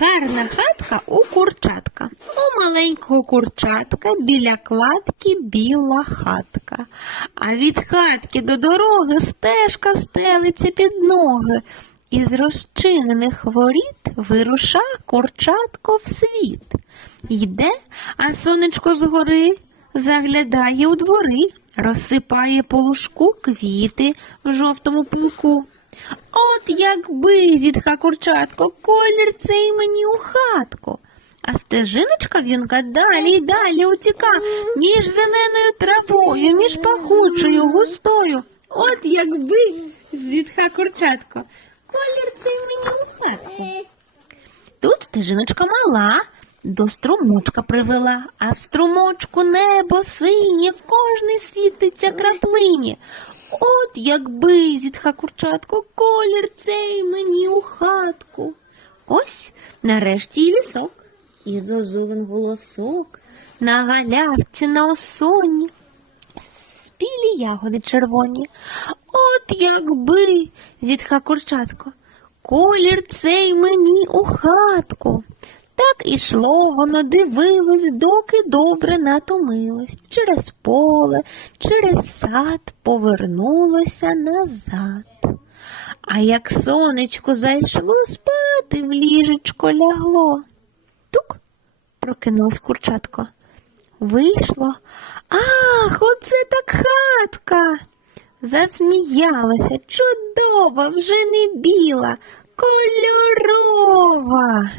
Гарна хатка у курчатка. У маленького курчатка біля кладки біла хатка. А від хатки до дороги стежка стелиться під ноги. Із розчинених воріт вируша курчатко в світ. Йде, а сонечко згори заглядає у двори, розсипає по лужку квіти в жовтому пилку. От якби, зітха курчатко, колір цей мені у хатку. А стежиночка в'юнка далі й далі утіка між зеленою травою, між пахучою, густою. От якби, зітха курчатко, колір цей мені у хатку. Тут стежиночка мала, до струмочка привела, а в струмочку небо синє, в кожний світиться краплині. От якби, зітха курчатко, колір цей мені у хатку. Ось нарешті і лісок, і зозулин голосок, на галявці на осоні. Спілі ягоди червоні. От якби, зітха курчатко, колір цей мені у хатку. Так ішло воно, дивилось, доки добре натомилось. Через поле, через сад повернулося назад. А як сонечко зайшло спати, в ліжечко лягло. Тук прокинулось курчатко. Вийшло. Ах, оце так хатка. Засміялася, чудова, вже не біла, кольорова.